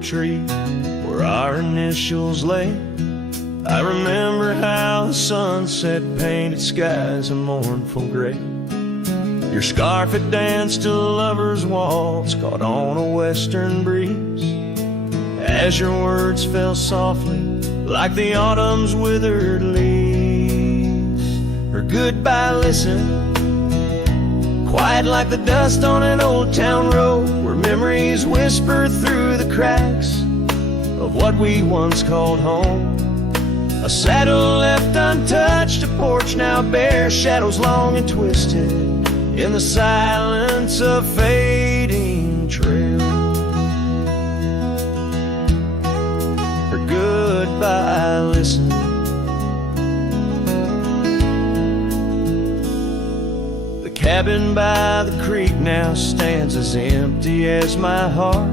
oak tree where our initials lay. I remember how the sunset painted skies a mournful gray. Your scarf had danced to a lover's waltz caught on a western breeze, as your words fell softly like the autumn's withered leaves. Her goodbye listened, quiet like the dust on an old town road, where memories whisper through the cracks of what we once called home. A saddle left untouched, a porch now bare, shadows long and twisted in the silence of fading trail. Her goodbye listen. The cabin by the creek now stands as empty as my heart.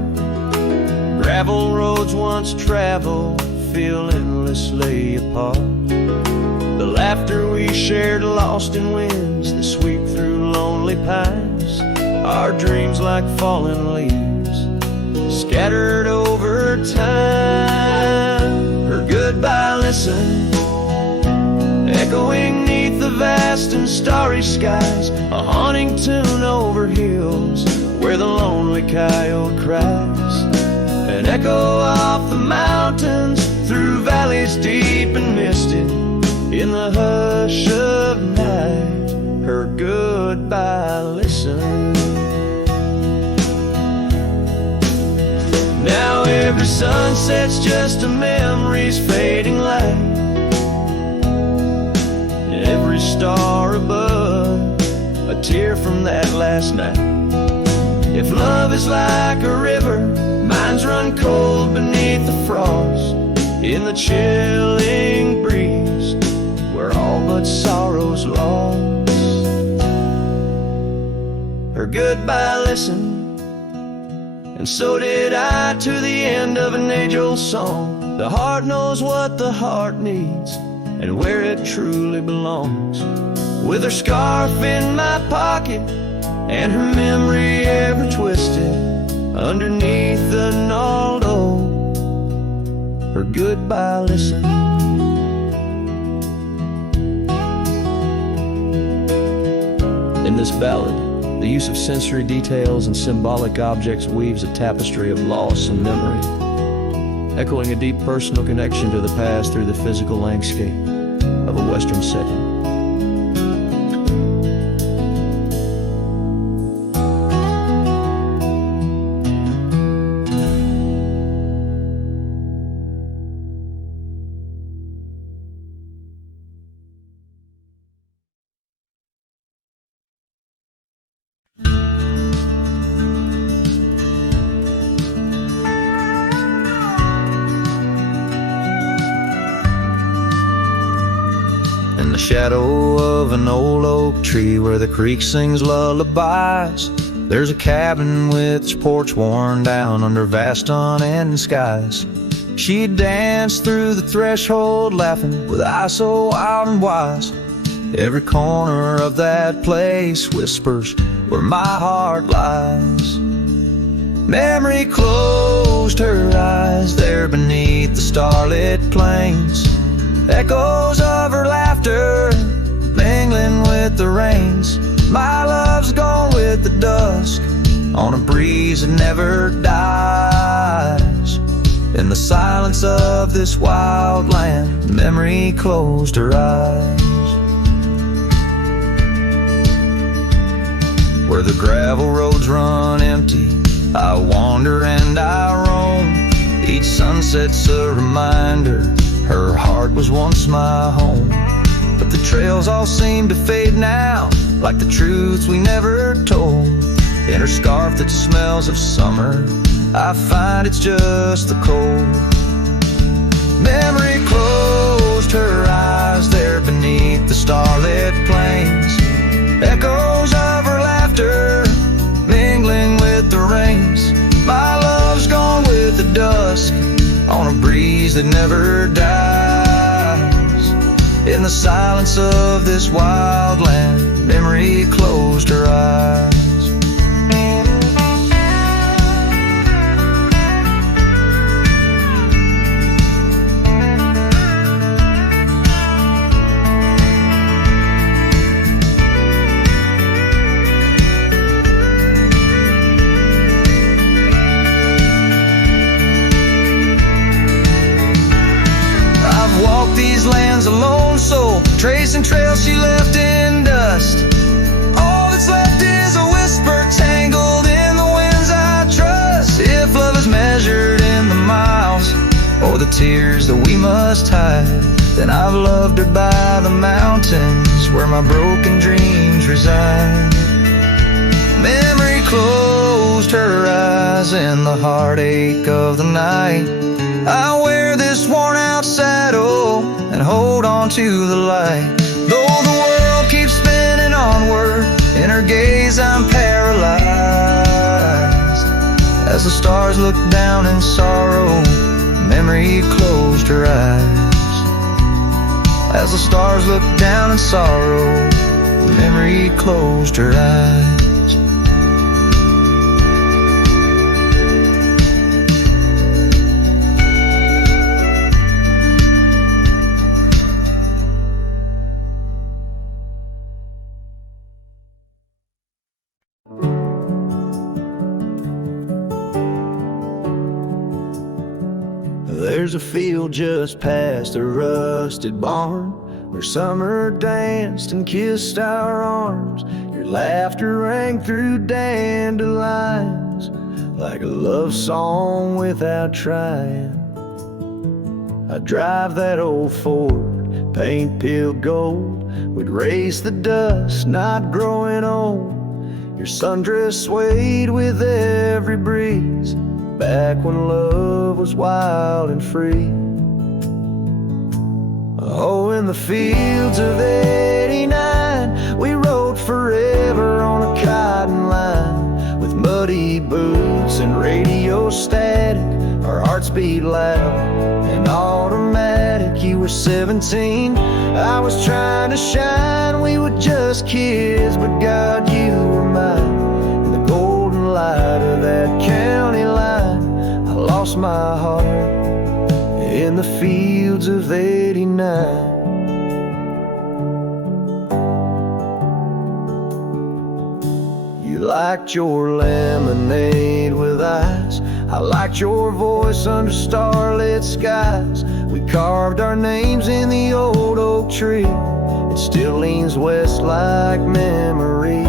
Gravel roads once traveled feel endlessly apart. The laughter we shared lost in winds that sweep through lonely pines. Our dreams like fallen leaves scattered over time. Her goodbye listen, echoing neath the vast and starry skies, a haunting tune over hills where the lonely coyote cries. An echo off the mountains through valleys deep and misted in the hush of night. Her goodbye listen. Now every sunset's just a memory's fading light. Every star above, a tear from that last night. If love is like a river, mine's run cold beneath the frost, in the chilling breeze, where all but sorrow's lost. Her goodbye listened, and so did I, to the end of an age-old song. The heart knows what the heart needs, and where it truly belongs. With her scarf in my pocket, and her memory ever twisted underneath the gnarled oak, her goodbye listen. In this ballad, the use of sensory details and symbolic objects weaves a tapestry of loss and memory, echoing a deep personal connection to the past through the physical landscape of a Western setting. Shadow of an old oak tree where the creek sings lullabies, there's a cabin with its porch worn down under vast unending skies. She danced through the threshold laughing with eyes so wild and wise. Every corner of that place whispers where my heart lies. Memory closed her eyes there beneath the starlit plains, echoes of her laughter mingling with the rains. My love's gone with the dusk on a breeze that never dies. In the silence of this wild land, memory closed her eyes. Where the gravel roads run empty, I wander and I roam. Each sunset's a reminder her heart was once my home. But the trails all seem to fade now, like the truths we never told. In her scarf that smells of summer, I find it's just the cold. Memory closed her eyes there beneath the starlit plains, echoes of her laughter mingling with the rains. My love's gone with the dusk on a breeze that never dies. In the silence of this wild land, memory closed her eyes. a lone soul, tracing trails she left in dust. All that's left is a whisper tangled in the winds I trust. If love is measured in the miles or the tears that we must hide, then I've loved her by the mountains where my broken dreams reside. Memory closed her eyes in the heartache of the night. I wear this worn out saddle and hold on to the light. Though the world keeps spinning onward, in her gaze I'm paralyzed. As the stars look down in sorrow, memory closed her eyes. As the stars look down in sorrow, memory closed her eyes. There's a field just past the rusted barn where summer danced and kissed our arms. Your laughter rang through dandelions like a love song without trying. I'd drive that old Ford, paint peeled gold, would race the dust, not growing old. Your sundress swayed with every breeze, back when love was wild and free. Oh, in the fields of '89, we rode forever on a cotton line. With muddy boots and radio static, our hearts beat loud and automatic. You were 17, I was trying to shine. We were just kids, but God, you were mine. In the golden light of that county line, I lost my heart in the fields of '89. You liked your lemonade with ice, I liked your voice under starlit skies. We carved our names in the old oak tree, it still leans west like memory.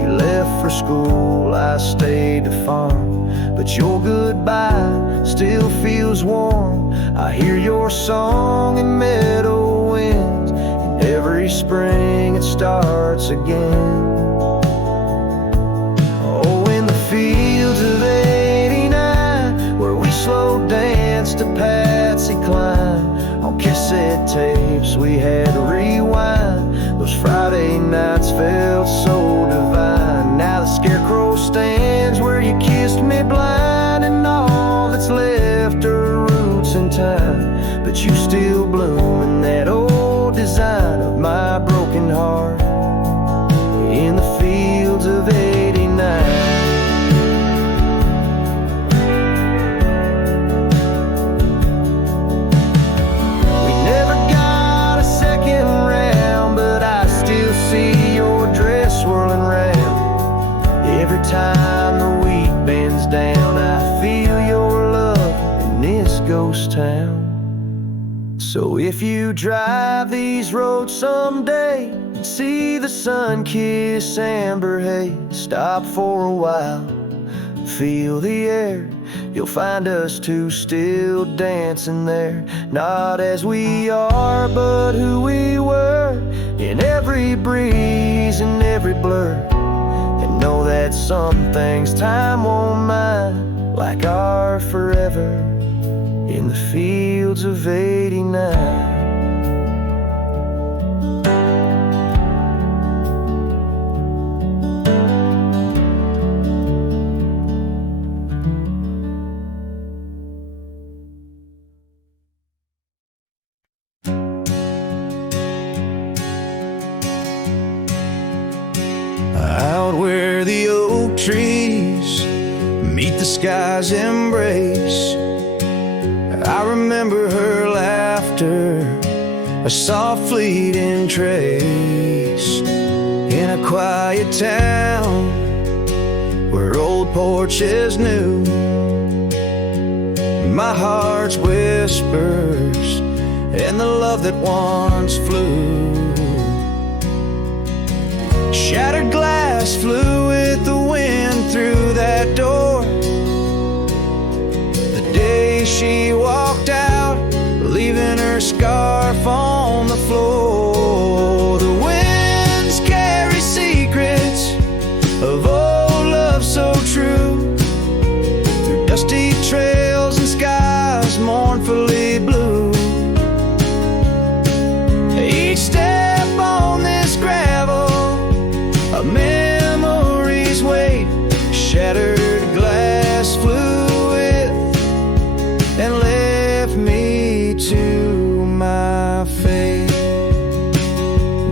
You left for school, I stayed to farm, but your goodbye still feels warm. I hear your song in meadow winds, and every spring it starts again. Oh, in the fields of '89, where we slow danced to Patsy Cline. On cassette tapes we had to rewind, those Friday nights felt so divine. Now the scarecrow stands where you kissed me blind, and all that's left are roots in time. But you still bloom in that old design of my broken heart in the fields of '89. See your dress swirling round. Every time the wheat bends down, I feel your love in this ghost town. So if you drive these roads someday and see the sun-kissed amber haze, stop for a while, feel the air. You'll find us two still dancing there, not as we are, but who we were, in every breeze and every blur. And know that some things time won't mind, like our forever in the fields of '89. Out where the oak trees meet the sky's embrace, I remember her laughter, a soft fleeting trace. In a quiet town where old porches knew my heart's whispers and the love that once flew. Shattered glass flew with the wind through that door. The day she walked out, leaving her scarf on the floor. The winds carry secrets of old love so true, through dusty trails and skies mournfully blue. Each step on this gravel, a memory's weight. Shattered glass flew with and left me to my fate.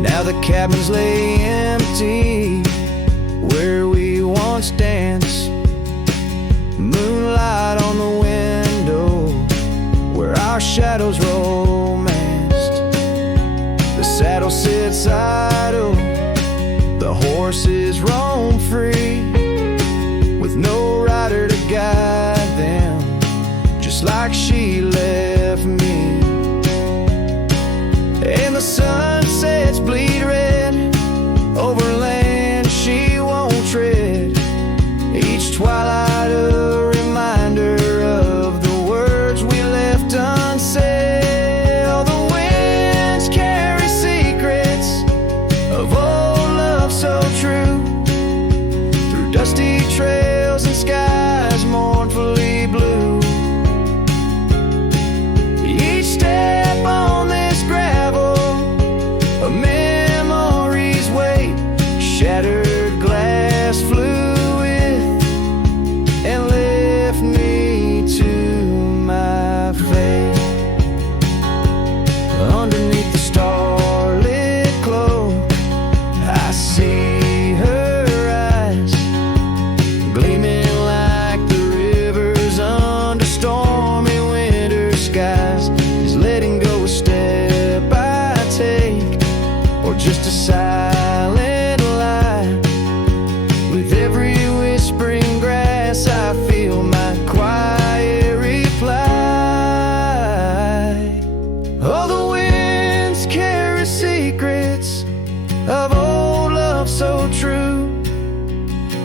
Now the cabins lay empty where we once danced. Moonlight on the window where our shadows romanced. The saddle sits idle, the horses roam free, with no rider to guide them, just like she left me. And the sunsets bleed red over land she won't tread. Each twilight a reminder of the words we left unsaid. All the winds carry secrets of old love so true, through dusty trails and skies mournfully blue. Each step on this gravel, a memory's weight. Shattered glass flew with and left me to my fate. Underneath the starlit cloak, I see her eyes, gleaming like the rivers under stormy winter skies. Is letting go a step I take, or just a silent lie? With every whispering grass I feel my quiet reply. Oh, the winds carry secrets of old love so true,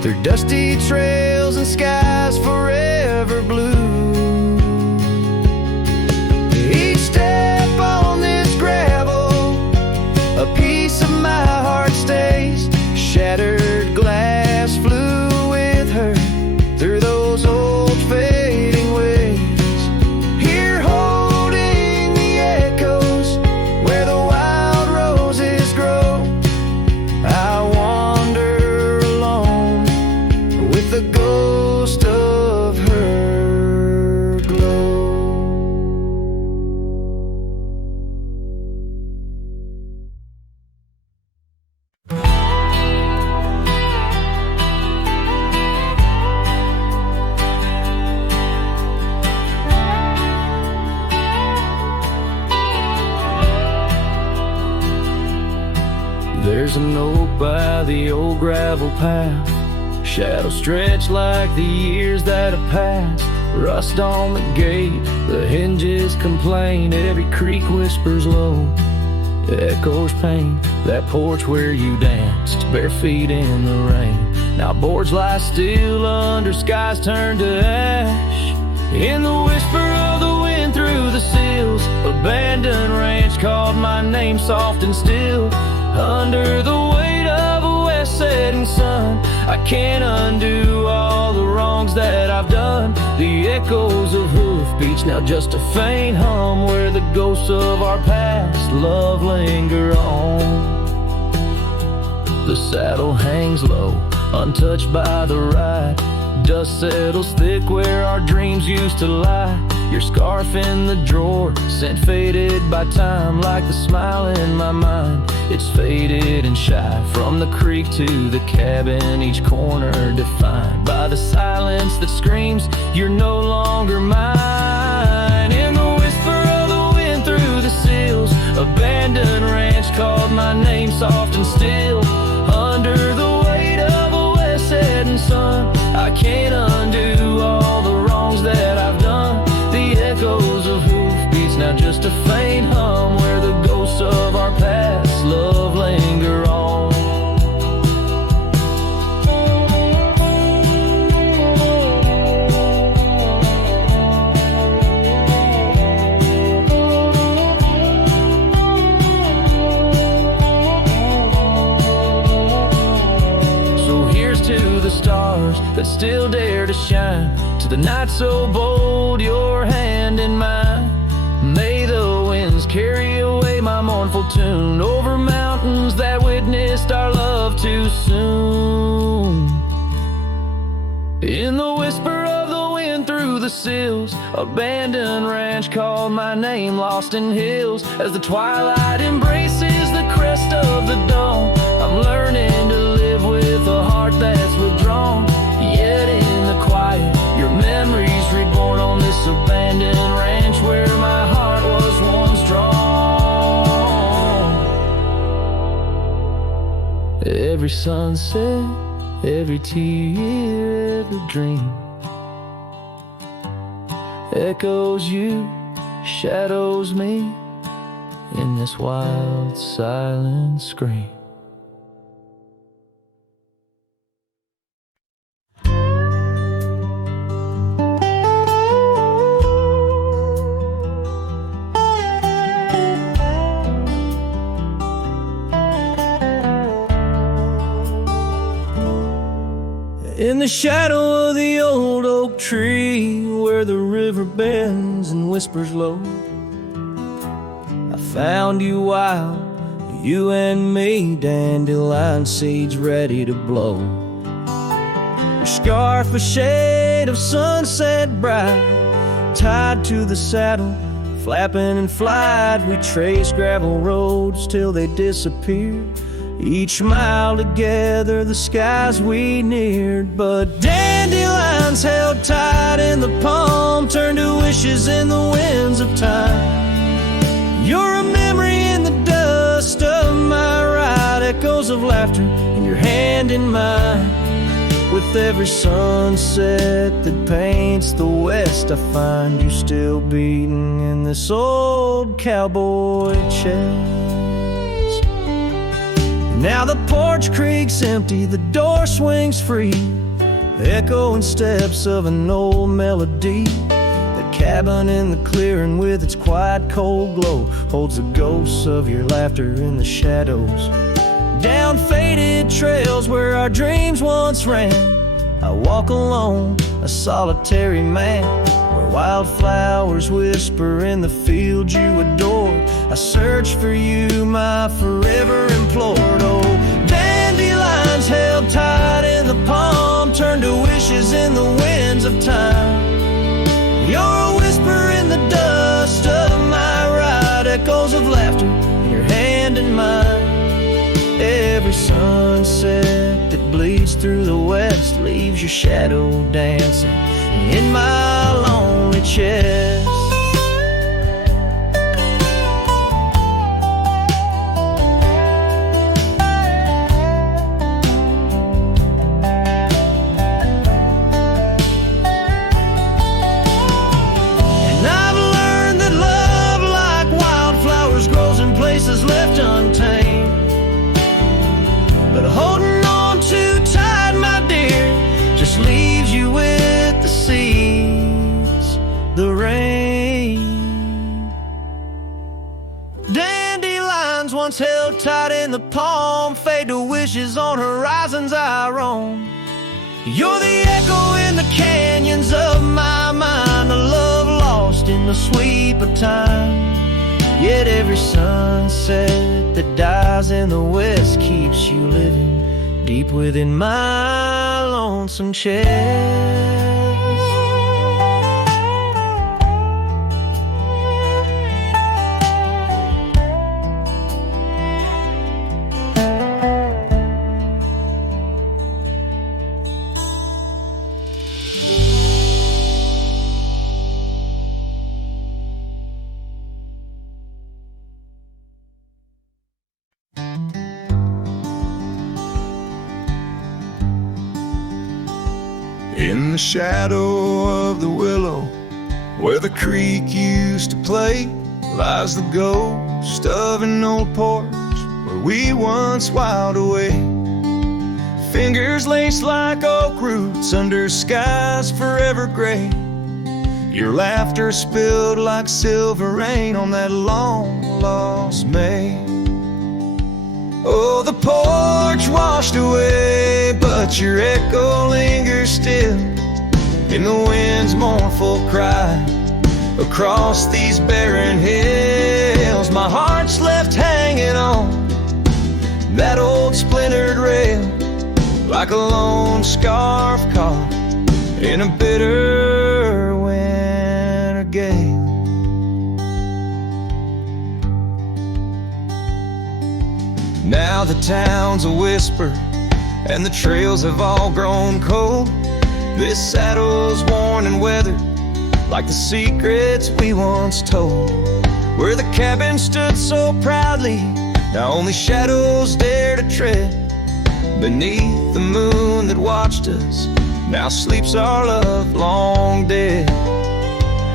through dusty trails and skies forever blue. Each step on this gravel, a piece of my heart stays. Shattered glass flew with her through those old fading ways. Here holding the echoes where the wild roses grow, I wander alone with the ghost of her glow. There's a note by the old gravel path, shadows stretch like the years that have passed. Rust on the gate, the hinges complain, every creak whispers low, echoes pain. That porch where you danced, bare feet in the rain, now boards lie still under skies turned to ash. In the whisper of the wind through the sills, abandoned ranch called my name soft and still. Under the weight of a west setting sun, I can't undo all the wrongs that I've done. The echoes of hoofbeats, now just a faint hum, where the ghosts of our past love linger on. The saddle hangs low, untouched by the ride. Dust settles thick where our dreams used to lie. Your scarf in the drawer, scent faded by time, like the smile in my mind. It's faded and shy, from the creek to the cabin, each corner defined by the silence that screams, you're no longer mine. In the whisper of the wind through the sills, abandoned ranch called my name soft and still. Under the weight of a west setting sun, I can't undo all the wrongs that I've done. The echoes of hoofbeats, now sound, just a faint hum where the ghosts of our past love linger on. So here's to the stars that still dare to shine, to the night so bold, your hand in mine. May the winds carry away my mournful tune over mountains that witnessed our love too soon. In the whisper of the wind through the sills, abandoned ranch called my name, lost in hills. As the twilight embraces the crest of the dawn, I'm learning to live with a heart that's withdrawn. Yet in the quiet, your memories reborn on this abandoned ranch where my heart was once drawn. Every sunset, every tear, every dream echoes you, shadows me in this wild, silent scream. In the shadow of the old oak tree, where the river bends and whispers low, I found you wild, you and me, dandelion seeds ready to blow. Your scarf a shade of sunset bright, tied to the saddle, flapping in flight. We traced gravel roads till they disappeared, each mile together the skies we neared. But dandelions held tight in the palm turned to wishes in the winds of time. You're a memory in the dust of my ride, echoes of laughter in your hand in mine. With every sunset that paints the west, I find you still beating in this old cowboy chest. Now the porch creaks empty, the door swings free, echoing steps of an old melody. The cabin in the clearing with its quiet cold glow holds the ghosts of your laughter in the shadows. Down faded trails where our dreams once ran, I walk alone, a solitary man, where wildflowers whisper in the fields you adored. I search for you, my forever implored. Oh, dandelions held tight in the palm turned to wishes in the winds of time. You're a whisper in the dust of my ride, echoes of laughter in your hand in mine. Every sunset that bleeds through the west leaves your shadow dancing in my lonely chest. And I've learned that love, like wildflowers, grows in places left untamed. But holding on too tight, my dear, just leaves you with the seas, the rain. Dandelions once held tight in the palm fade to wishes on horizons I roam. You're the echo in the canyons of my mind, a love lost in the sweep of time. Yet every sunset that dies in the west keeps you living deep within my lonesome chest. In the shadow of the willow, where the creek used to play, lies the ghost of an old porch where we once whiled away. Fingers laced like oak roots under skies forever gray. Your laughter spilled like silver rain on that long-lost May. Oh, the porch washed away, but your echo lingers still in the wind's mournful cry. Across these barren hills, my heart's left hanging on that old splintered rail, like a lone scarf caught in a bitter winter gale. Now the town's a whisper, and the trails have all grown cold. This saddle's worn and weathered, like the secrets we once told. Where the cabin stood so proudly, now only shadows dare to tread. Beneath the moon that watched us, now sleeps our love long dead.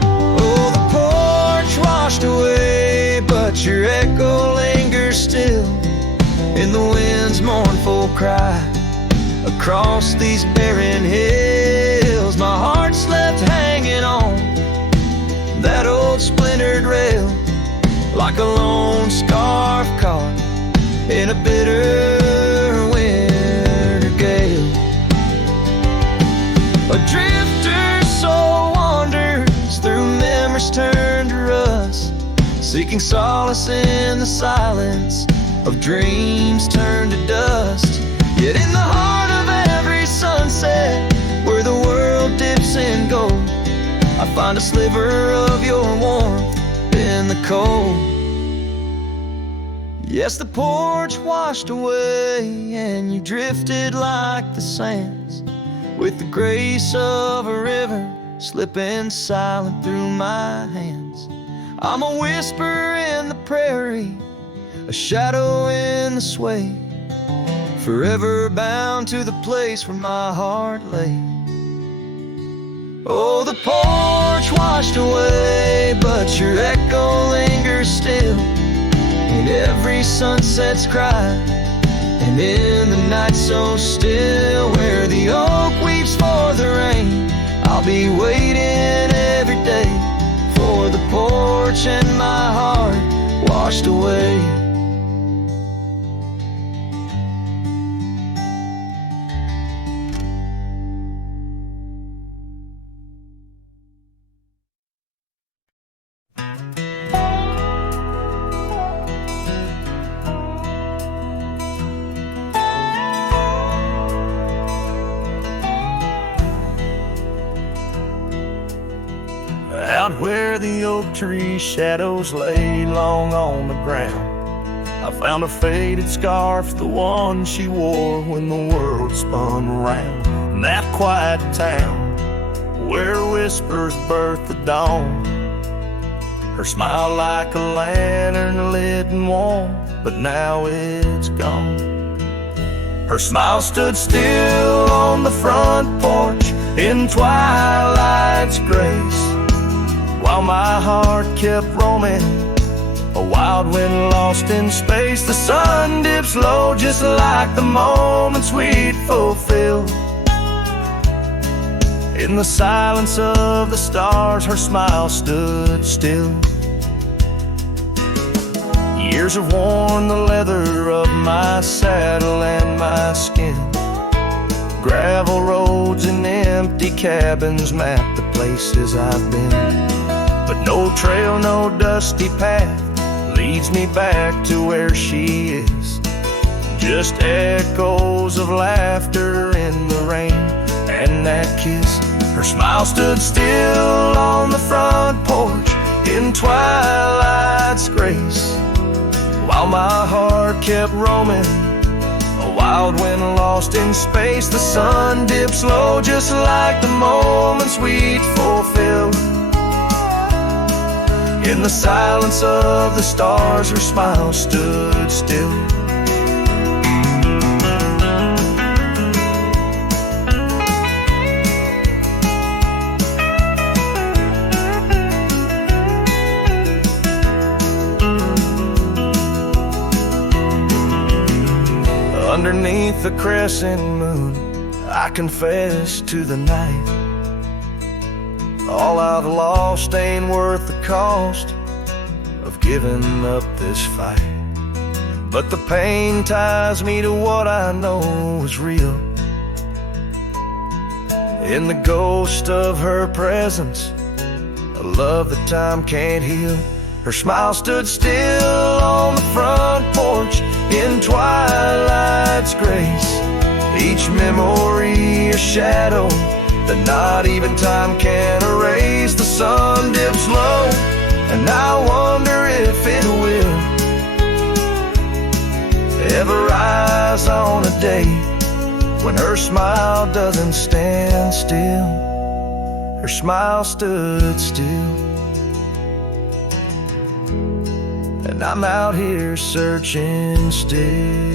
Oh, the porch washed away, but your echo lingers still in the wind's mournful cry. Across these barren hills, my heart's left hanging on that old splintered rail, like a lone scarf caught in a bitter winter gale. A drifter soul wanders through memories turned to rust, seeking solace in the silence of dreams turned to dust. Yet in the heart of every sunset, where the world dips in gold, I find a sliver of your warmth in the cold. Yes, the porch washed away, and you drifted like the sands, with the grace of a river slipping silent through my hands. I'm a whisper in the prairie, a shadow in the sway, forever bound to the place where my heart lay. Oh, the porch washed away, but your echo lingers still in every sunset's cry, and in the night so still, where the oak weeps for the rain. I'll be waiting every day for the porch and my heart washed away. Out where the oak tree shadows lay long on the ground, I found a faded scarf, the one she wore when the world spun around. In that quiet town where whispers birth the dawn, her smile like a lantern lit and warm, but now it's gone. Her smile stood still on the front porch in twilight's grace, while my heart kept roaming, a wild wind lost in space. The sun dips low just like the moments we'd fulfill. In the silence of the stars, her smile stood still. Years have worn the leather of my saddle and my skin. Gravel roads and empty cabins map the places I've been. But no trail, no dusty path leads me back to where she is. Just echoes of laughter in the rain and that kiss. Her smile stood still on the front porch in twilight's grace, while my heart kept roaming, a wild wind lost in space. The sun dips low just like the moments we'd fulfilled. In the silence of the stars, her smile stood still. underneath the crescent moon, I confess to the night, all I've lost ain't worth the cost of giving up this fight. But the pain ties me to what I know is real. In the ghost of her presence, a love that time can't heal. Her smile stood still on the front porch in twilight's grace. Each memory a shadow that not even time can erase. The sun dips low, and I wonder if it will ever rise on a day when her smile doesn't stand still. Her smile stood still, and I'm out here searching still.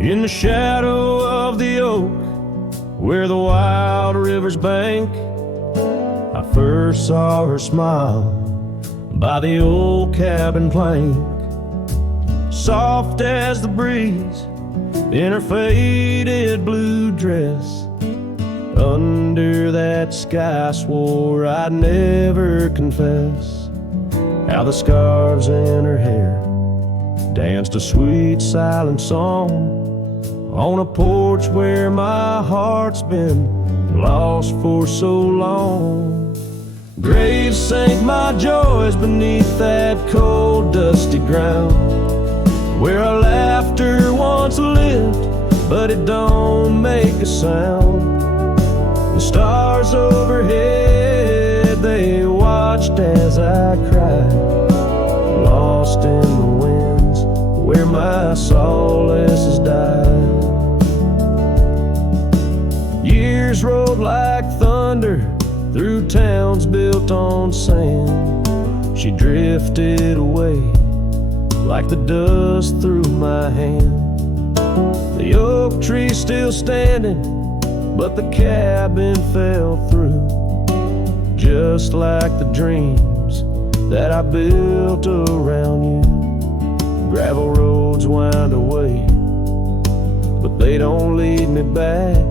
In the shadow of the oak, where the wild river's bank, I first saw her smile by the old cabin plank. Soft as the breeze in her faded blue dress, under that sky I swore I'd never confess. How the scarves in her hair danced a sweet silent song on a porch where my heart's been lost for so long. Graves sank my joys beneath that cold dusty ground, where our laughter once lived, but it don't make a sound. The stars overhead, they watched as I cried, lost in the winds where my solace has died. Years rolled like thunder through towns built on sand. She drifted away like the dust through my hand. The oak tree still standing, but the cabin fell through, just like the dreams that I built around you. Gravel roads wind away, but they don't lead me back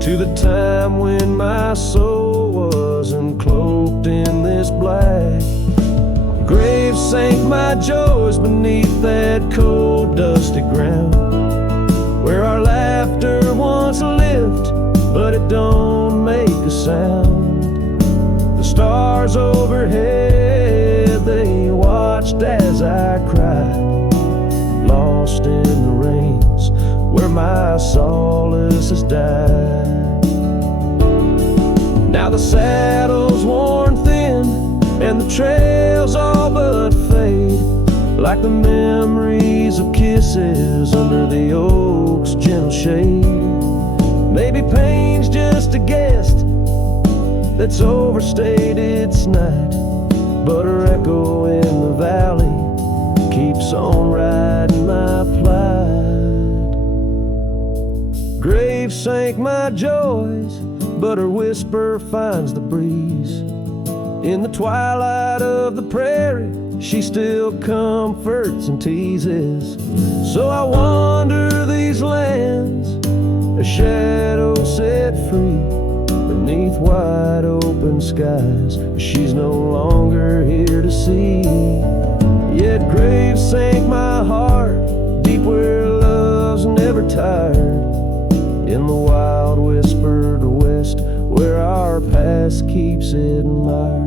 to the time when my soul wasn't cloaked in this black. Graves sank my joys beneath that cold dusty ground, where our laughter once lived, but it don't make a sound. The stars overhead, they watched as I cried, lost in the rains where my solace has died. Now the saddle's worn thin and the trails all but fade, like the memories of kisses under the oak's gentle shade. Maybe pain's just a guest that's overstayed its night, but her echo in the valley keeps on riding my plight. Graves sank my joys, but her whisper finds the breeze. In the twilight of the prairie, she still comforts and teases. So I wander these lands, a shadow set free beneath wide open skies. She's no longer here to see. Yet graves sank my heart deep where love's never tired, in the wild whispered west where our past keeps it admired.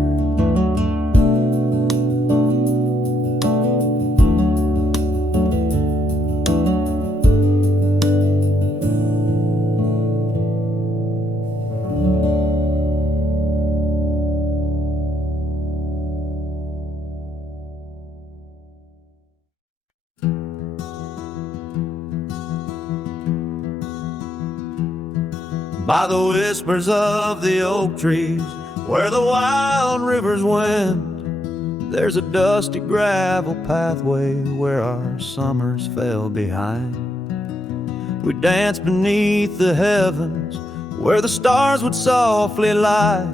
by the whispers of the oak trees, where the wild rivers wend. There's a dusty gravel pathway where our summers fell behind. We danced beneath the heavens where the stars would softly lie,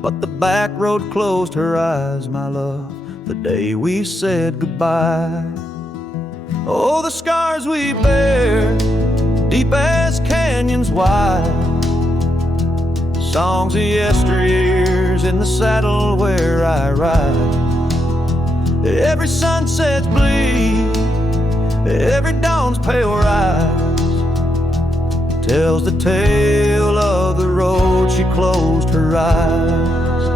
but the back road closed her eyes, my love, the day we said goodbye. Oh, the scars we bear, deep as canyons wide, songs of yesteryears in the saddle where I ride. Every sunset's bleed, every dawn's pale rise tells the tale of the road she closed her eyes.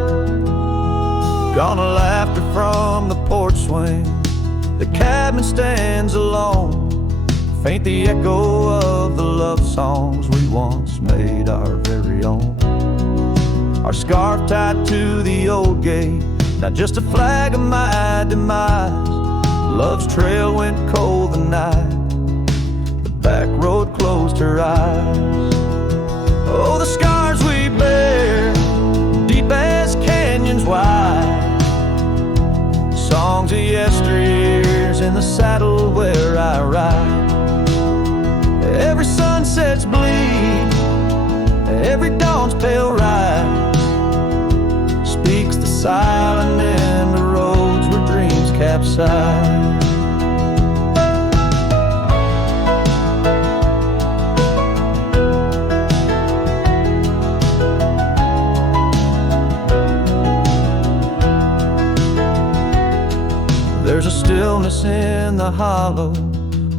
Gone a laughter from the porch swing, the cabin stands alone, faint the echo of the love songs we once made our very own. Our scarf tied to the old gate, not just a flag of my demise. Love's trail went cold the night the back road closed her eyes. Oh, the scars we bear, deep as canyons wide, songs of yesteryears in the saddle where I ride. Every sunset's bleed, every dawn's pale rise speaks the silent in the roads where dreams capsize. There's a stillness in the hollow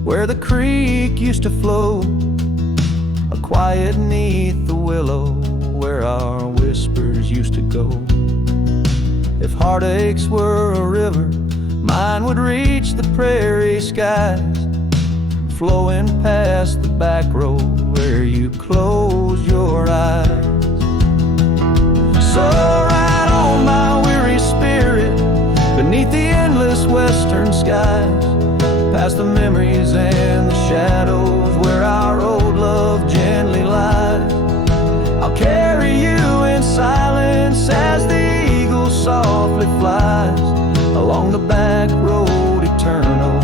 where the creek used to flow, a quiet neath the willow where our whispers used to go. If heartaches were a river, mine would reach the prairie skies, flowing past the back road where you closed your eyes. So ride on my weary spirit beneath the endless western skies, past the memories and the shadows where our old love gently lies. I'll carry you in silence as the eagle softly flies along the back road eternal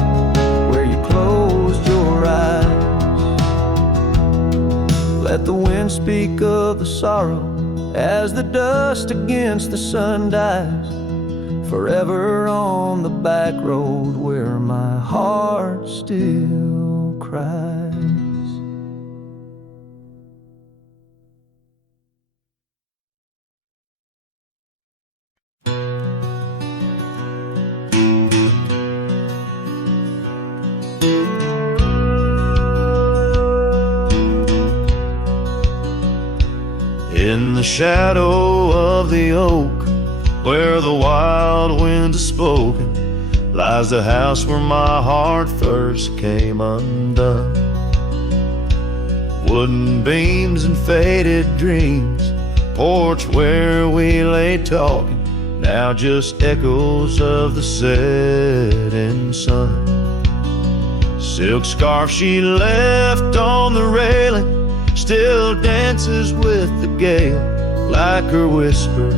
where you closed your eyes. Let the wind speak of the sorrow as the dust against the sun dies, forever on the back road where my heart still cries. In the shadow of the oak where the wild wind has spoken lies the house where my heart first came undone. Wooden beams and faded dreams, porch where we lay talking, now just echoes of the setting sun. Silk scarf she left on the railing still dances with the gale, like her whisper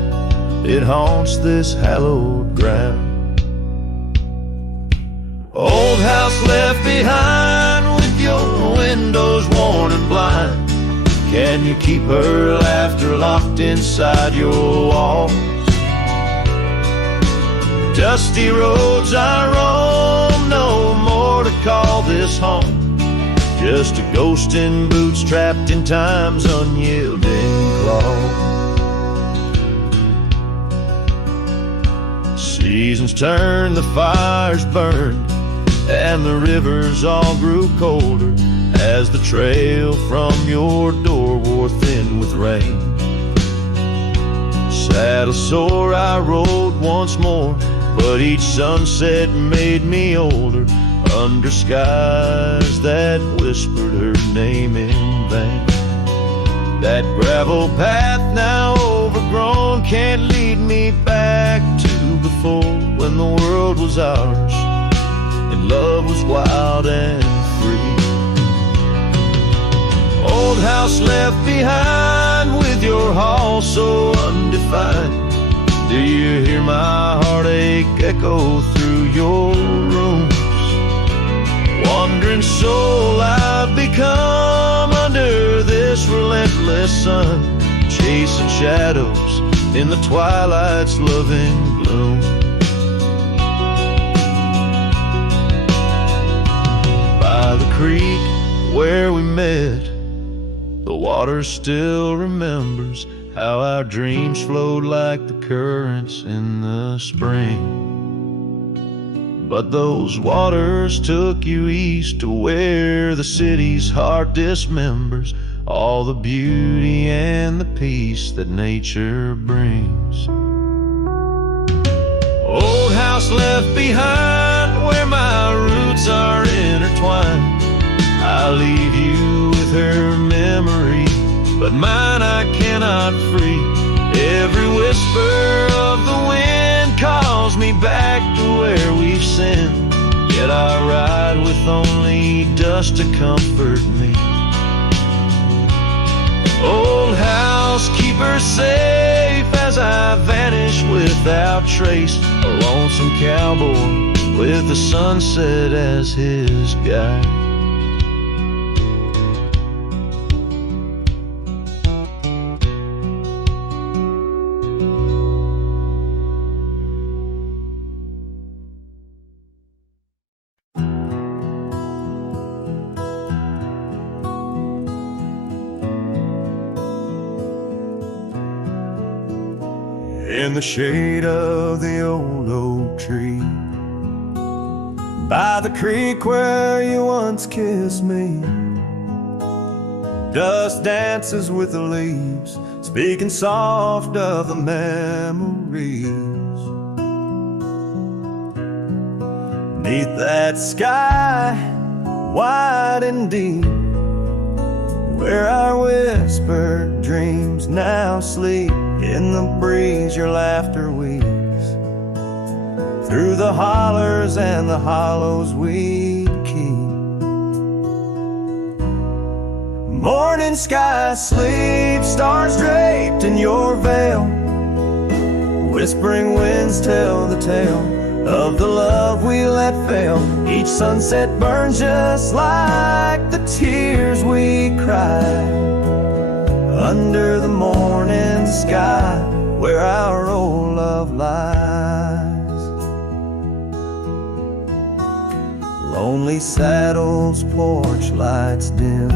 it haunts this hallowed ground. Old house left behind with your windows worn and blind, can you keep her laughter locked inside your walls? Dusty roads I roam, no more to call this home, just a ghost in boots trapped in time's unyielding claw. Seasons turned, the fires burned, and the rivers all grew colder as the trail from your door wore thin with rain. Saddle sore I rode once more, but each sunset made me older, under skies that whispered her name in vain. That gravel path now overgrown can't lead me back to before, when the world was ours and love was wild and free. Oh, Old house left behind with your hall so undefined. Do you hear my heartache echo through your rooms? Wandering soul I've become under this relentless sun, chasing shadows in the twilight's loving gloom. By the creek where we met, the water still remembers how our dreams flowed like the currents in the spring. But those waters took you east to where the city's heart dismembers all the beauty and the peace that nature brings. Old house left behind where my roots are intertwined. I leave you with her memory, but mine I cannot free. Every whisper of the wind calls me back to where we've sinned, yet I ride with only dust to comfort me. Old house, keep her safe as I vanish without trace. A lonesome cowboy with the sunset as his guide. In the shade of the old oak tree, by the creek where you once kissed me, dust dances with the leaves, speaking soft of the memories. Neath that sky, wide and deep, where our whispered dreams now sleep. In the breeze your laughter weaves, through the hollers and the hollows we keep. Morning sky sleep, stars draped in your veil. Whispering winds tell the tale of the love we let fail. Each sunset burns just like the tears we cried under the morning sky where our old love lies. Lonely saddles, porch lights dim,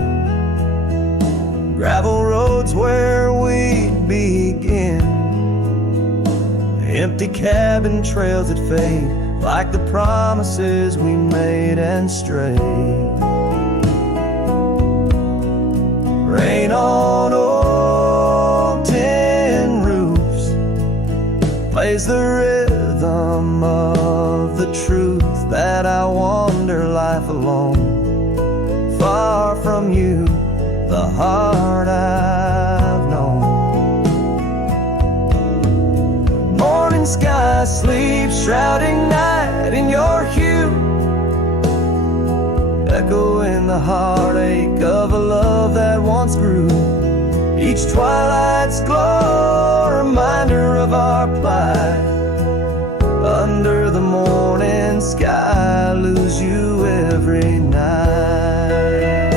gravel roads where we begin, empty cabin trails that fade like the promises we made and strayed. Rain on old tin roofs plays the rhythm of the truth that I wander life alone, far from you, the heart I've known. Morning sky sleeps, shrouding night in your hue, echoing the heartache of a love that once grew. Each twilight's glow, a reminder of our plight. Under the morning sky, I lose you every night.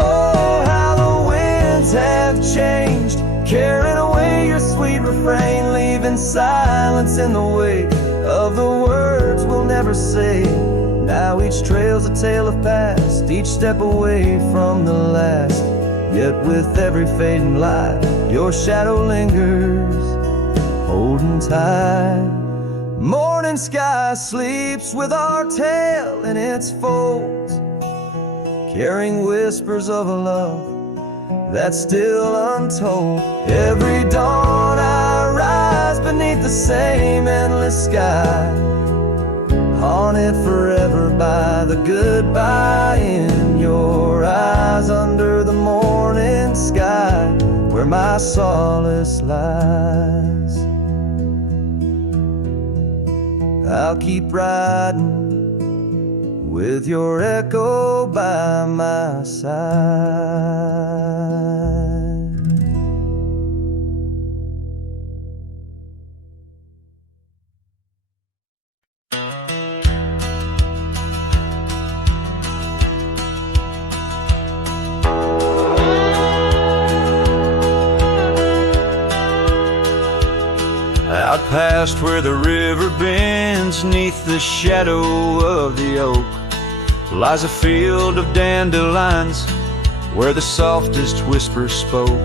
Oh, how the winds have changed, carrying away your sweet refrain, leaving silence in the wake of the words we'll never say. Now each trail's a tale of past, each step away from the last. Yet with every fading light, your shadow lingers, holding tight. Morning sky sleeps with our tale in its folds, carrying whispers of a love that's still untold. Every dawn I rise beneath the same endless sky, haunted forever by the goodbye in your eyes. Under the morning sky where my solace lies, I'll keep riding with your echo by my side. Out past where the river bends, neath the shadow of the oak, lies a field of dandelions where the softest whisper spoke.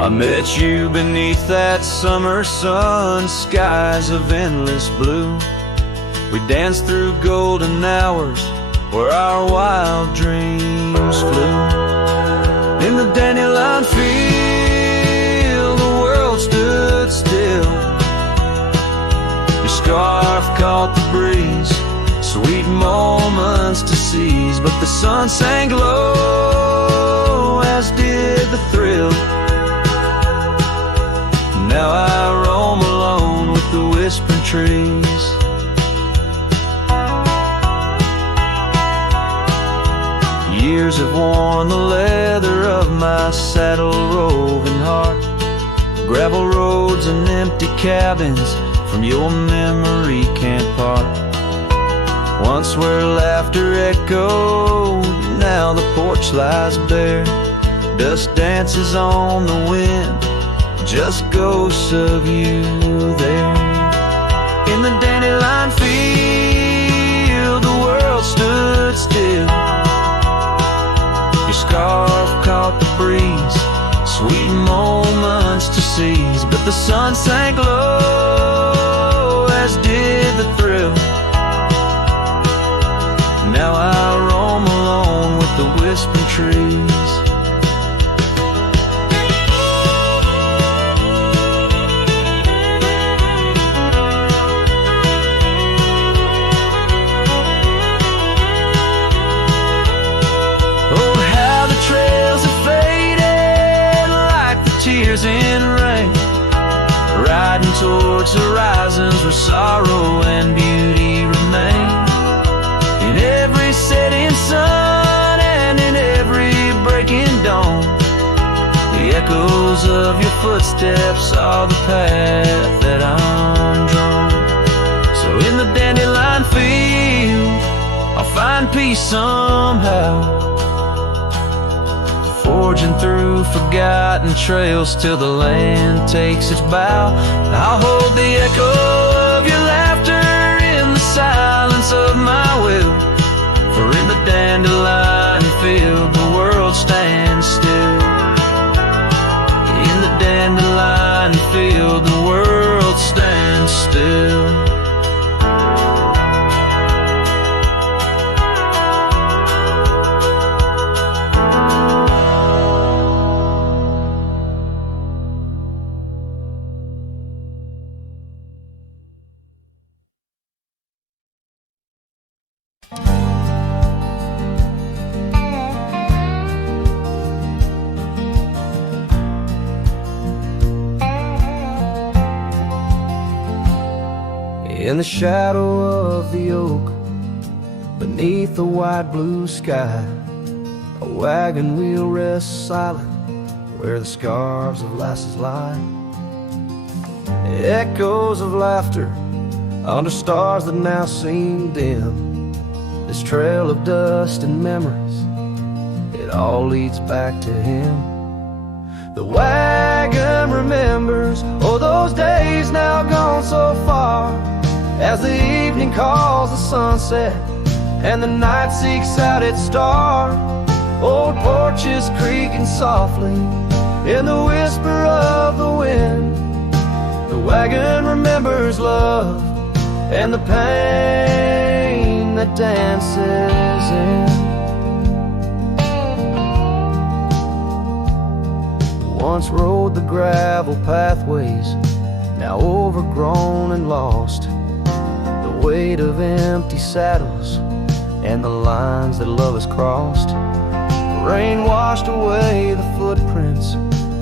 I met you beneath that summer sun, skies of endless blue. We danced through golden hours where our wild dreams flew. In the dandelion field, the world stood still. Your scarf caught the breeze, sweet moments to seize. But the sun sank low, as did the thrill. Now I roam alone with the whispering trees. Years have worn the leather of my saddle roving heart. Gravel roads and empty cabins from your memory can't part. Once where laughter echoed, now the porch lies bare. Dust dances on the wind, just ghosts of you there. In the dandelion field, the world stood still. Your scarf caught the breeze, sweet moments to seize. But the sun sank low, as did the thrill. Now I roam alone with the whispering trees. Tears in rain, riding towards horizons where sorrow and beauty remain. In every setting sun and in every breaking dawn, the echoes of your footsteps are the path that I'm drawn. So in the dandelion field, I'll find peace somehow, forging through forgotten trails till the land takes its bow. I'll hold the echo of your laughter in the silence of my will. For in the dandelion field, the world stands still. In the dandelion field, the world stands still. In the shadow of the oak, beneath the wide blue sky, a wagon wheel rests silent where the scarves of lasses lie. Echoes of laughter under stars that now seem dim. This trail of dust and memories, it all leads back to him. The wagon remembers, oh, those days now gone so far, as the evening calls the sunset and the night seeks out its star. Old porches creaking softly in the whisper of the wind. The wagon remembers love and the pain that dances in. Once rode the gravel pathways, now overgrown and lost. The weight of empty saddles and the lines that love has crossed. The rain washed away the footprints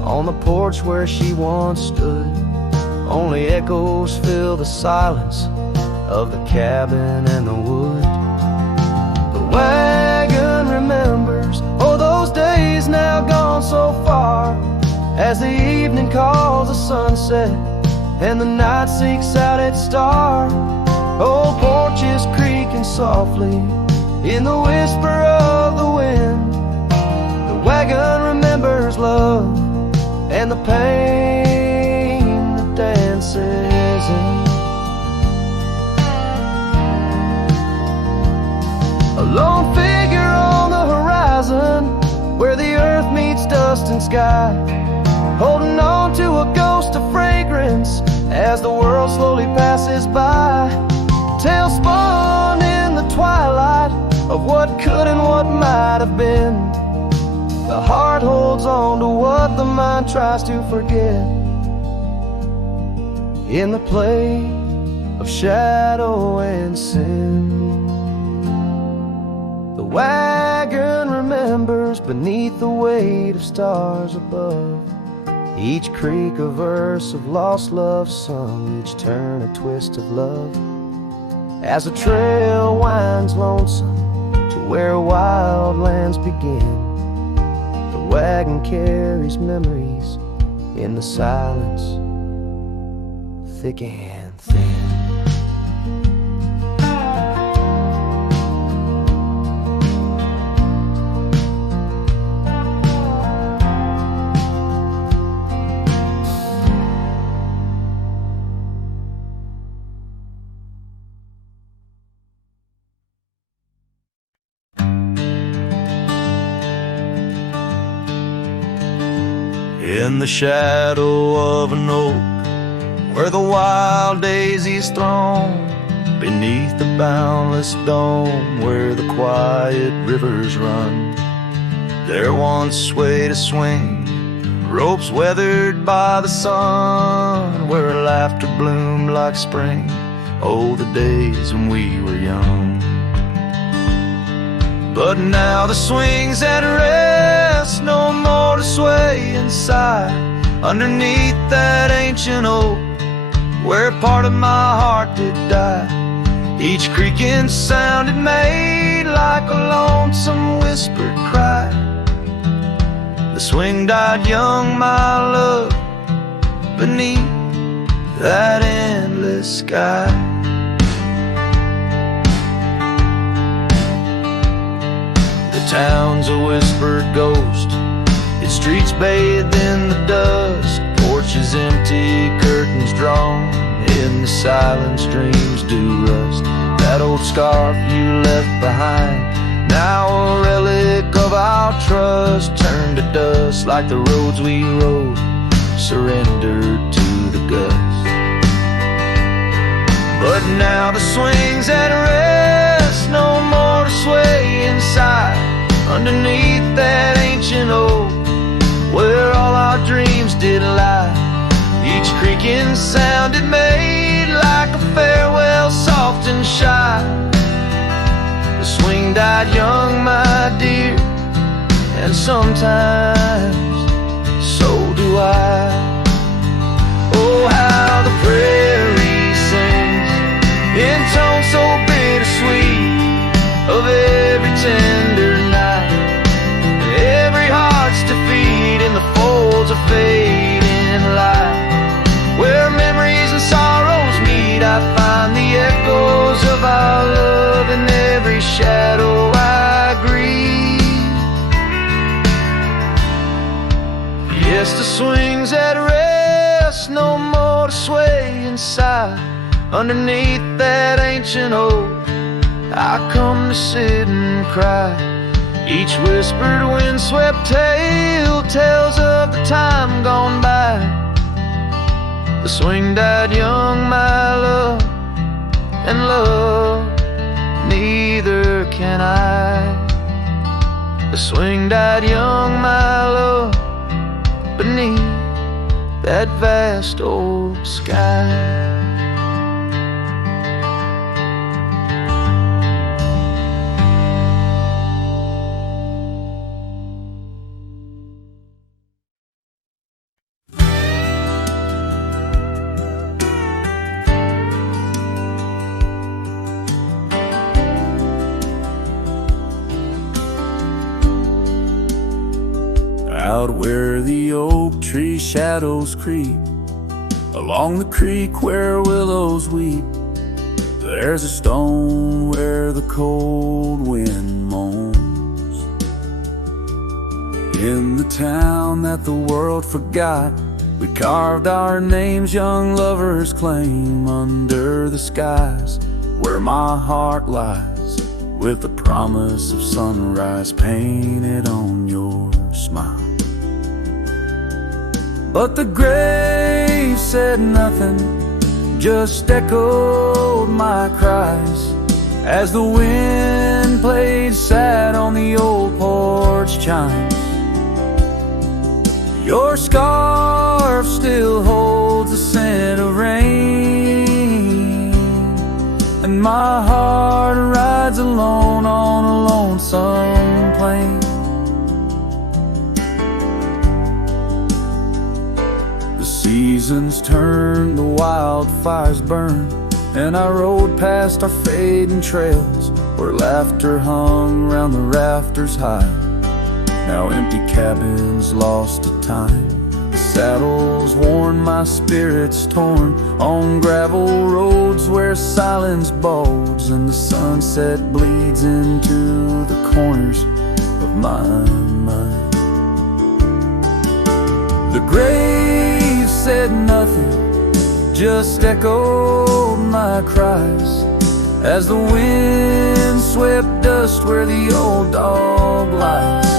on the porch where she once stood. Only echoes fill the silence of the cabin and the wood. The wagon remembers, oh, those days now gone so far, as the evening calls the sunset and the night seeks out its star. Old porches creaking softly in the whisper of the wind. The wagon remembers love and the pain that dances in. A lone figure on the horizon, where the earth meets dust and sky, holding on to a ghost of fragrance as the world slowly passes by. Tales spun in the twilight of what could and what might have been. The heart holds on to what the mind tries to forget, in the play of shadow and sin. The wagon remembers beneath the weight of stars above, each creak a verse of lost love sung, each turn a twist of love, as the trail winds lonesome to where wild lands begin. The wagon carries memories in the silence, thick and thin. In the shadow of an oak, where the wild daisies throng, beneath the boundless dome, where the quiet rivers run, there once swayed a swing, ropes weathered by the sun, where laughter bloomed like spring. Oh, the days when we were young. But now the swing's at rest, no more to sway inside, underneath that ancient oak, where part of my heart did die. Each creaking sound it made like a lonesome whispered cry. The swing died young, my love, beneath that endless sky. Town's a whispered ghost, its streets bathed in the dust, porches empty, curtains drawn, in the silence dreams do rust. That old scarf you left behind, now a relic of our trust, turned to dust like the roads we rode, surrendered to the gust. But now the swing's at rest, no more to sway inside, underneath that ancient oak, where all our dreams did lie. Each creaking sound it made like a farewell, soft and shy. The swing died young, my dear, and sometimes so do I. Oh, how the prairie sings in tones so bittersweet, of every tender night, and every heart's defeat in the folds of fading light, where memories and sorrows meet. I find the echoes of our love in every shadow I grieve. Yes, the swing's at rest, no more to sway inside, underneath that ancient oak, I come to sit and cry. Each whispered windswept tale tells of the time gone by. The swing died young, my love, and love neither can I. The swing died young, my love, beneath that vast old sky. out where the oak tree shadows creep, along the creek where willows weep, there's a stone where the cold wind moans. In the town that the world forgot, we carved our names young lovers claim under the skies where my heart lies, with the promise of sunrise painted on your smile. But the grave said nothing, just echoed my cries as the wind played sad on the old porch chimes. Your scarf still holds the scent of rain, and my heart rides alone on a lonesome plain. The seasons turn, the wildfires burn, and I rode past our fading trails where laughter hung round the rafters high. Now empty cabins lost to time, the saddles worn, my spirits torn, on gravel roads where silence bulges and the sunset bleeds into the corners of my mind. The grave said nothing, just echoed my cries as the wind swept dust where the old dog lies.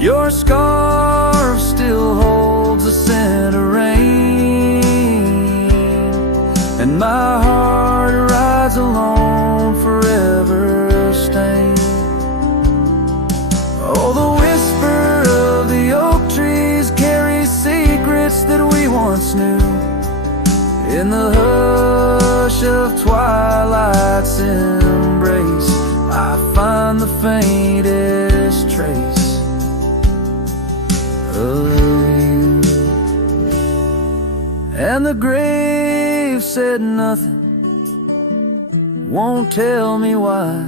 Your scarf still holds the scent of rain, and my heart rides alone forever stained. Oh, the whisper of the oak trees carries secrets that we once knew. In the hush of twilight's embrace, I find the faintest trace of you. And the grave said nothing, won't tell me why.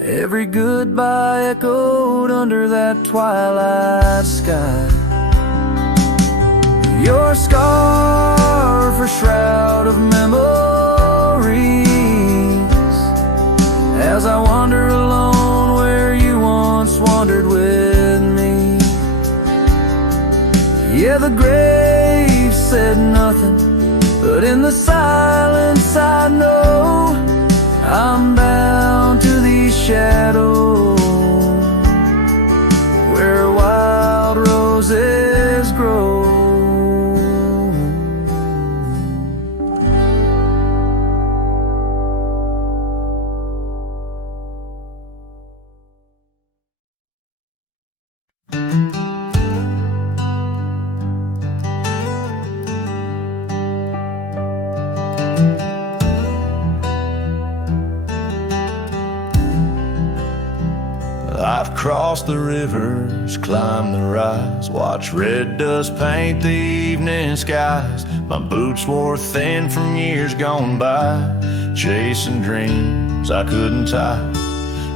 Every goodbye echoed under that twilight sky. Your scarf, a shroud of memories, as I wander alone where you once wandered with me. Yeah, the grave said nothing, but in the silence I know I'm bound to these shadows where wild roses grow. I've crossed the rivers, climbed the rise, watched red dust paint the evening skies. My boots wore thin from years gone by, chasing dreams I couldn't tie.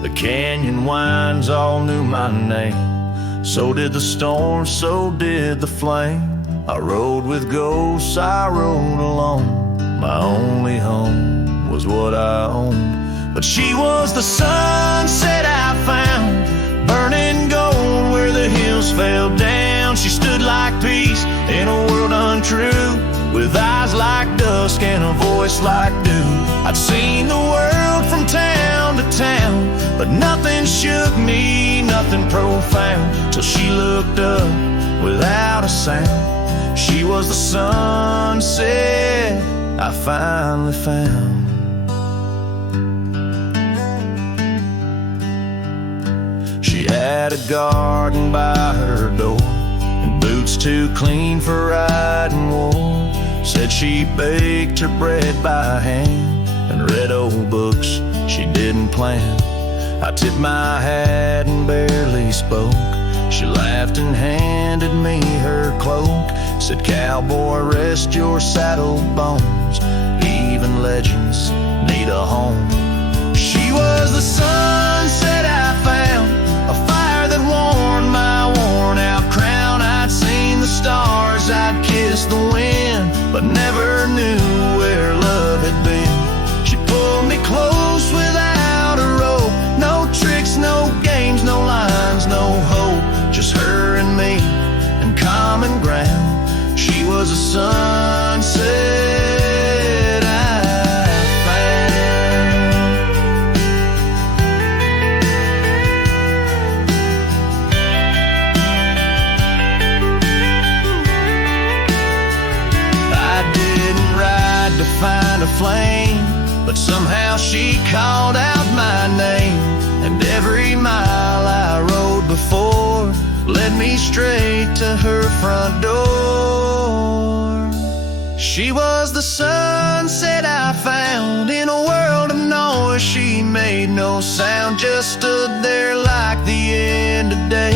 The canyon winds all knew my name, so did the storm, so did the flame. I rode with ghosts, I rode alone. My only home was what I owned. But she was the sunset I found, burning gold where the hills fell down. She stood like peace in a world untrue, with eyes like dusk and a voice like dew. I'd seen the world from town to town, but nothing shook me, nothing profound, till she looked up without a sound. She was the sunset I finally found. She had a garden by her door, and boots too clean for riding wool. Said she baked her bread by hand and read old books she didn't plan. I tipped my hat and barely spoke. She laughed and handed me her cloak. Said, "Cowboy, rest your saddle bones. Even legends need a home." She was the sunset I found, a fire that warmed my flame, but somehow she called out my name. And every mile I rode before led me straight to her front door. She was the sunset I found in a world of noise. She made no sound, just stood there like the end of day,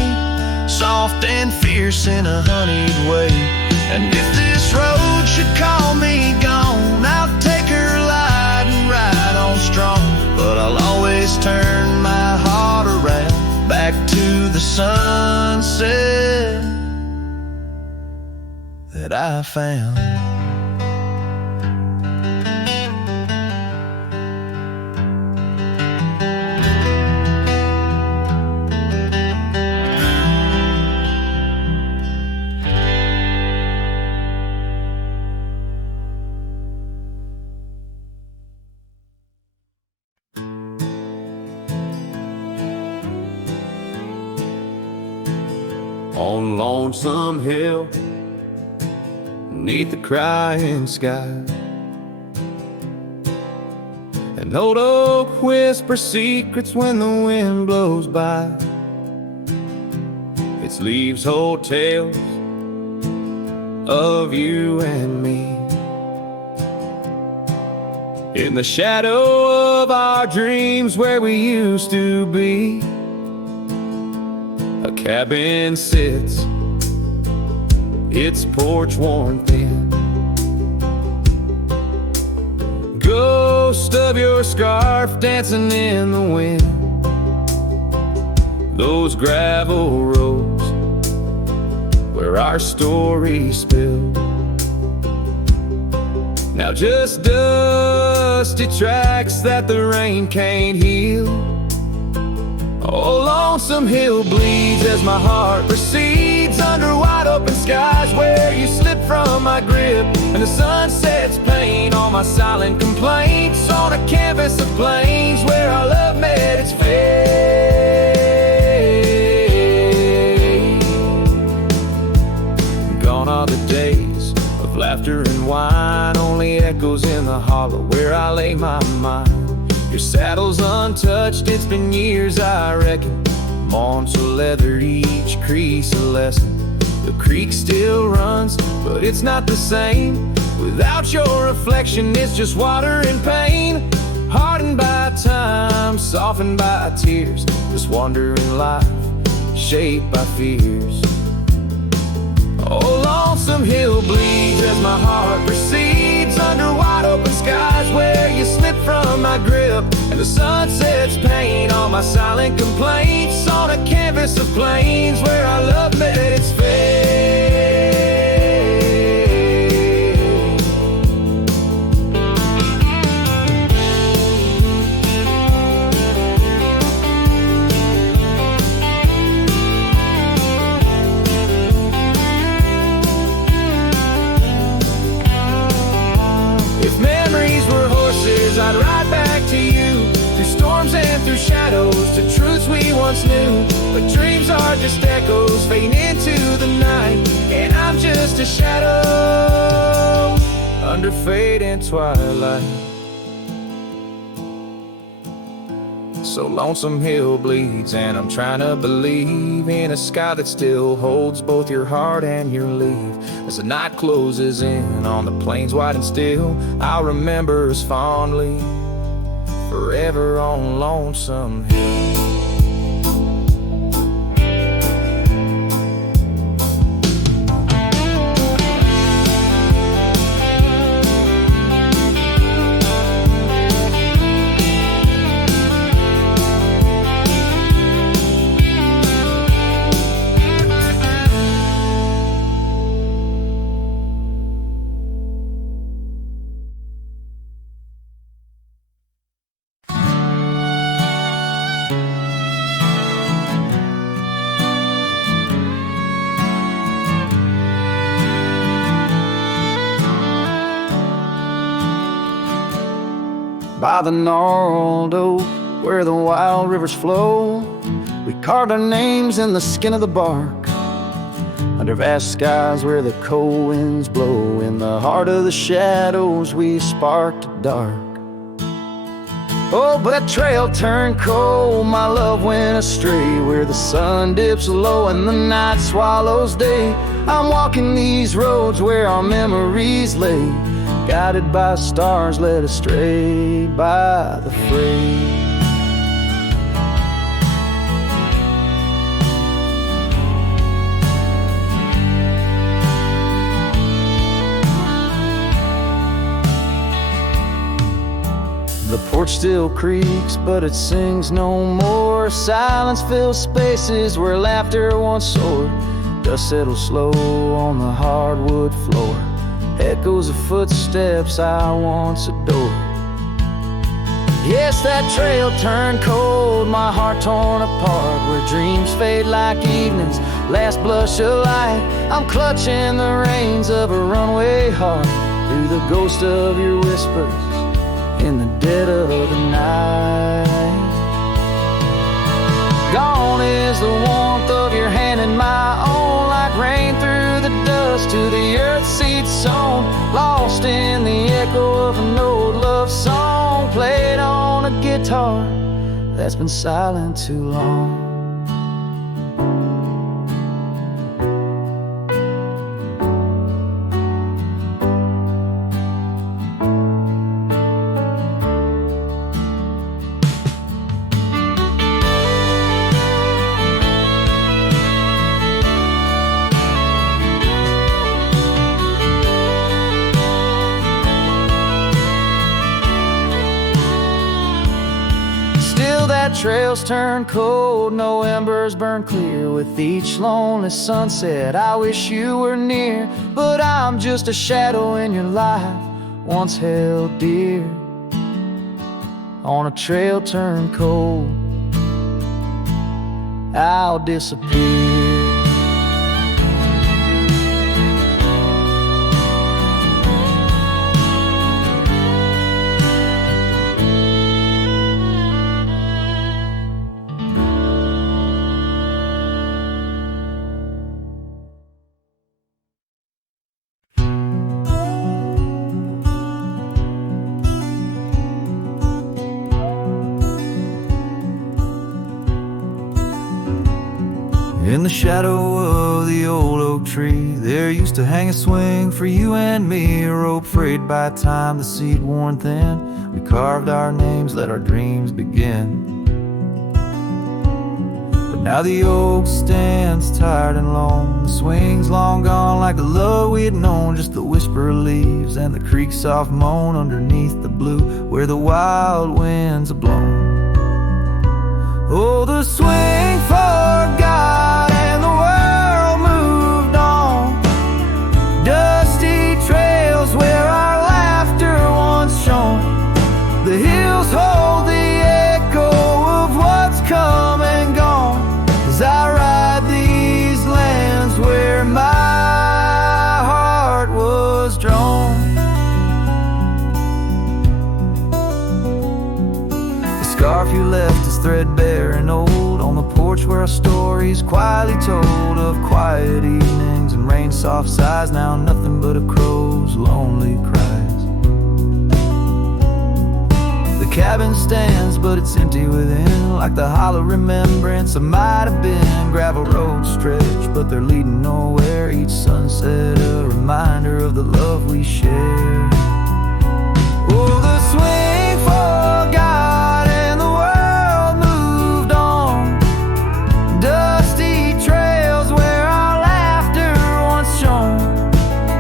soft and fierce in a honeyed way. And if this road should call me gone, I'll take her light and ride on strong. But I'll always turn my heart around back to the sunset that I found. On Lonesome Hill, beneath the crying sky, an old oak whispers secrets when the wind blows by. Its leaves hold tales of you and me, in the shadow of our dreams where we used to be. A cabin sits, its porch worn thin, ghost of your scarf dancing in the wind. Those gravel roads where our stories spilled, now just dusty tracks that the rain can't heal. Oh, Lonesome Hill bleeds as my heart recedes under wide open skies where you slip from my grip, and the sun sets paint on my silent complaints on a canvas of plains where our love met its fate. Gone are the days of laughter and wine, only echoes in the hollow where I lay my mind. Your saddle's untouched, it's been years I reckon. Mourned so leathered, each crease a lesson. The creek still runs, but it's not the same without your reflection. It's just water and pain, hardened by time, softened by tears. This wandering life, shaped by fears. Oh, Lonesome Hill bleeds as my heart recedes under wide open skies where you slip from my grip, and the sun sets paint on my silent complaints on a canvas of plains where our love met its fate. I'd ride back to you through storms and through shadows, to truths we once knew. But dreams are just echoes fading into the night, and I'm just a shadow under fading twilight. So Lonesome Hill bleeds, and I'm trying to believe in a sky that still holds both your heart and your leave. As the night closes in on the plains wide and still, I'll remember us fondly forever on Lonesome Hill. By the gnarled oak where the wild rivers flow, we carved our names in the skin of the bark. A under vast skies where the cold winds blow. In the heart of the shadows we sparked a dark. Oh, but that trail turned cold, my love went astray, where the sun dips low and the night swallows day. I'm walking these roads where our memories lay, guided by stars led astray by the fray. The porch still creaks, but it sings no more. Silence fills spaces where laughter once soared. Dust settles slow on the hardwood floor, echoes of footsteps I once adored. Yes, that trail turned cold, my heart torn apart, where dreams fade like evening's last blush of light. I'm clutching the reins of a runaway heart, through the ghost of your whispers in the dead of the night. Gone is the warmth of your hand in my own, like rain through the dust to the earth seed sown. Lost in the echo of an old love song, played on a guitar that's been silent too long. Trails turn cold, no embers burn clear. With each lonely sunset I wish you were near, but I'm just a shadow in your life, once held dear. On a trail turned cold, I'll disappear. In the shadow of the old oak tree, there used to hang a swing for you and me, a rope frayed by time, the seed worn thin. We carved our names, let our dreams begin. But now the oak stands tired and lone, the swing's long gone like the love we had known. Just the whisper of leaves and the creek's soft moan underneath the blue, where the wild winds are blown. Oh, the swing forgot and the world moved on. Dusty trails where our laughter once shone. The hills hold the echo of what's come and gone, as I ride these lands where my heart was drawn. The scarf you left is threadbare and old, on the porch where our stories quietly told of quiet evenings and rain soft sighs. Now nothing but a crow's lonely cries. The cabin stands but it's empty within, like the hollow remembrance of might have been. Gravel roads stretch but they're leading nowhere, each sunset a reminder of the love we share. Oh, the swing forgot and the world moved on. Dusty trails where our laughter once shone.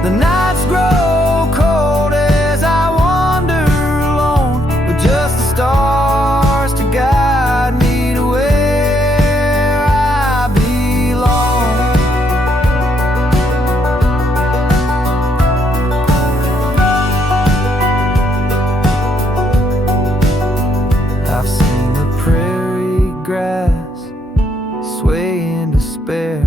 The nights grow cold as I wander alone, with just the stars to guide me to where I belong. I've seen the prairie grass sway in despair,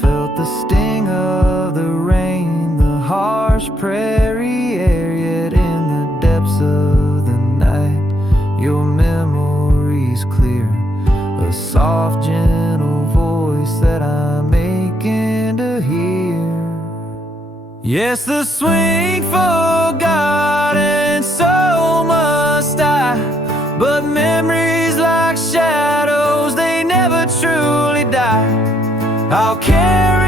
felt the sting of the rain, the harsh prairie air. Yet in the depths of the night, your memory's clear, a soft gentle voice that I'm aching to hear. Yes, the swing forgotten, so must I. But memories like shadows, they never truly die. I'll carry